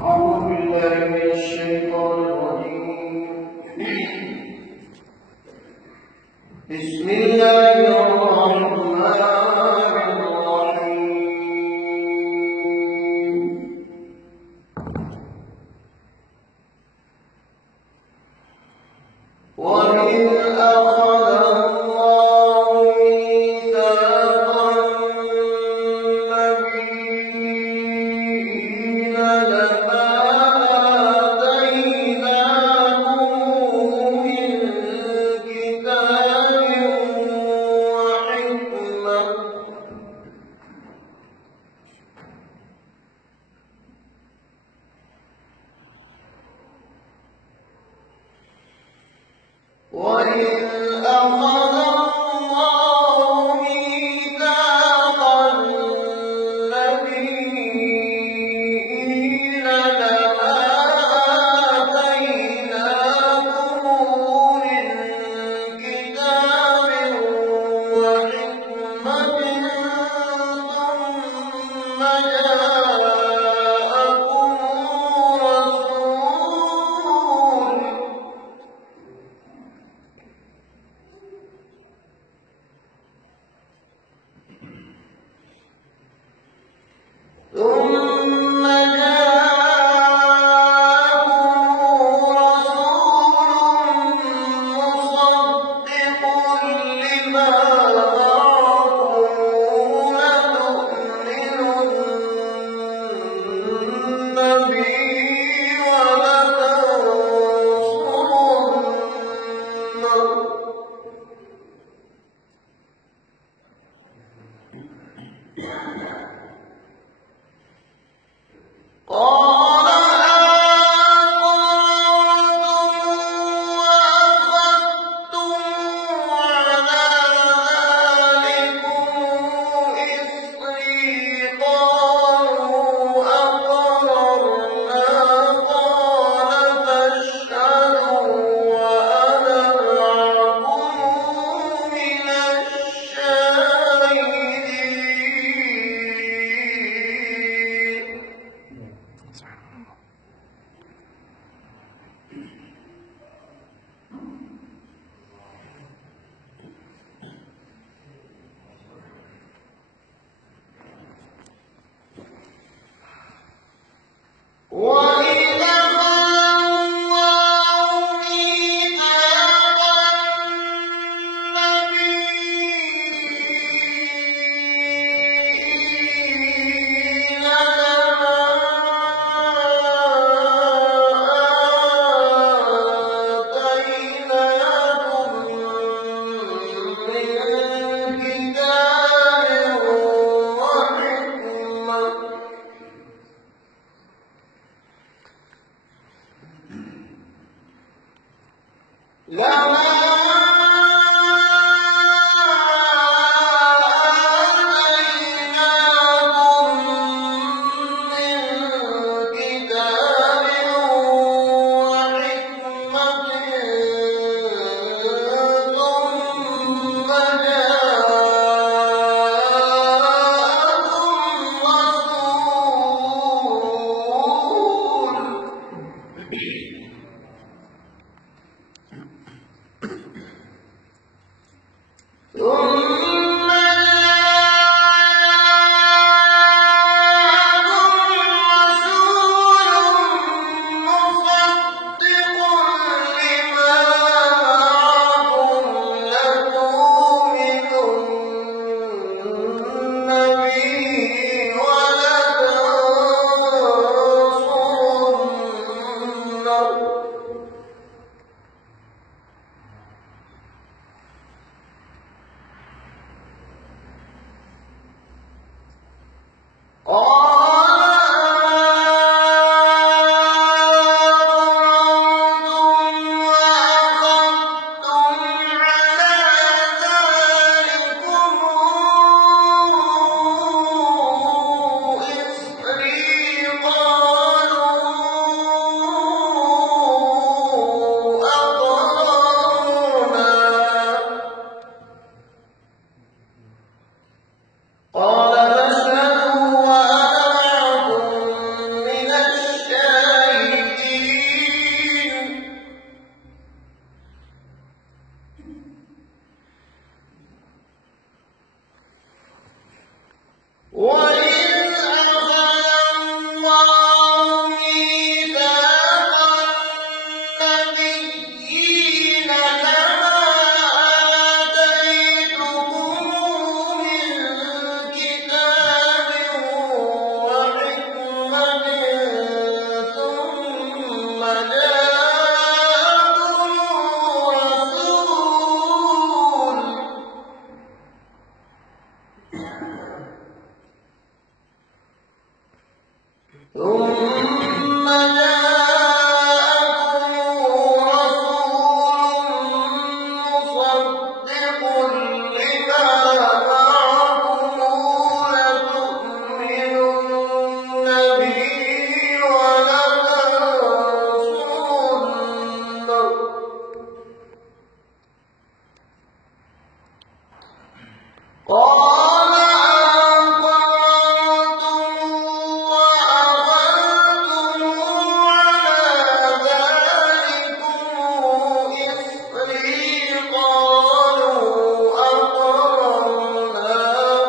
أعوذ بالله من الشيطان الرجيم. بسم الله الرحمن الرحيم. وإذ أخذ الله ميثاق النبيين لما آتيناكم من كتاب وحكمة وإذ أخذ الله ميثاق النبيين لما آتيناكم من كتاب وحكمة ثم جاءكم رسول مصدق لما معكم لتؤمنن به ولتنصرنه قال أأقررتم وأخذتم على ذلكم إصري قالوا أقررنا قال فاشهدوا وأنا معكم من الشاهدين. وإذ أخذ الله ميثاق النبيين آتيناكم من كتاب وحكمة لما آتيناكم من كتاب وحكمة ثم جاءكم رسول ثم جاءكم رسول مصدق لما معكم لتؤمنن به ولتنصرنه قال أقررتم وأخذتم على ذلكم إصري قالوا أقررنا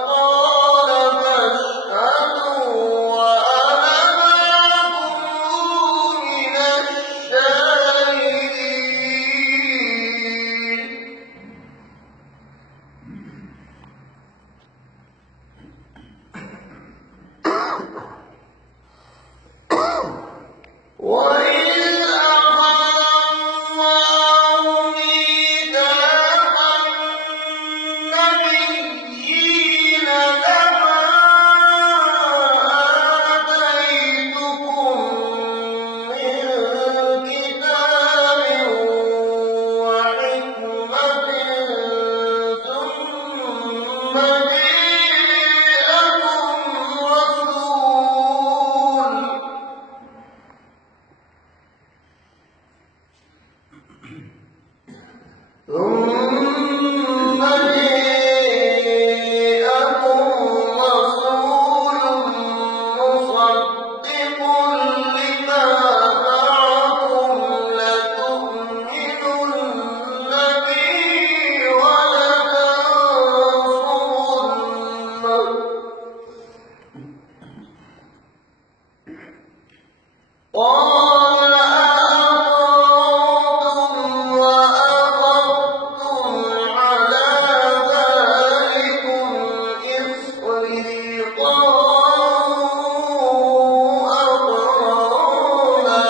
قال فاشهدوا وأنا معكم من الشاهدين وإذ أخذ الله ميثاق النبيين لما آتيتكم من كتاب وحكمة ثم جاءكم رسول مصدق لما معكم لتؤمنن به ولتنصرنه قال أأقررتم وأخذتم على ذلكم إصري قالوا أقررنا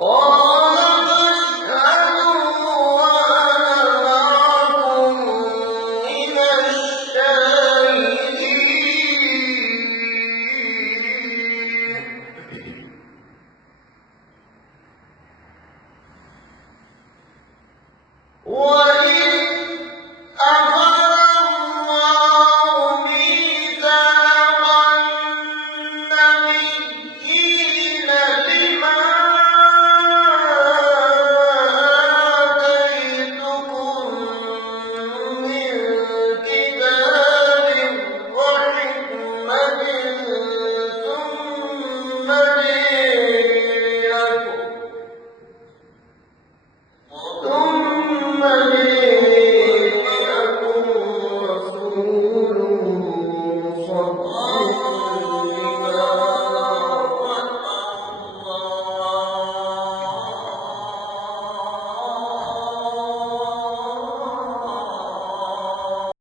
قال فاشهدوا وأنا معكم من الشاهدين وإذ أخذ الله ميثاق النبيين لما آتيتكم من كتاب وحكمة ثم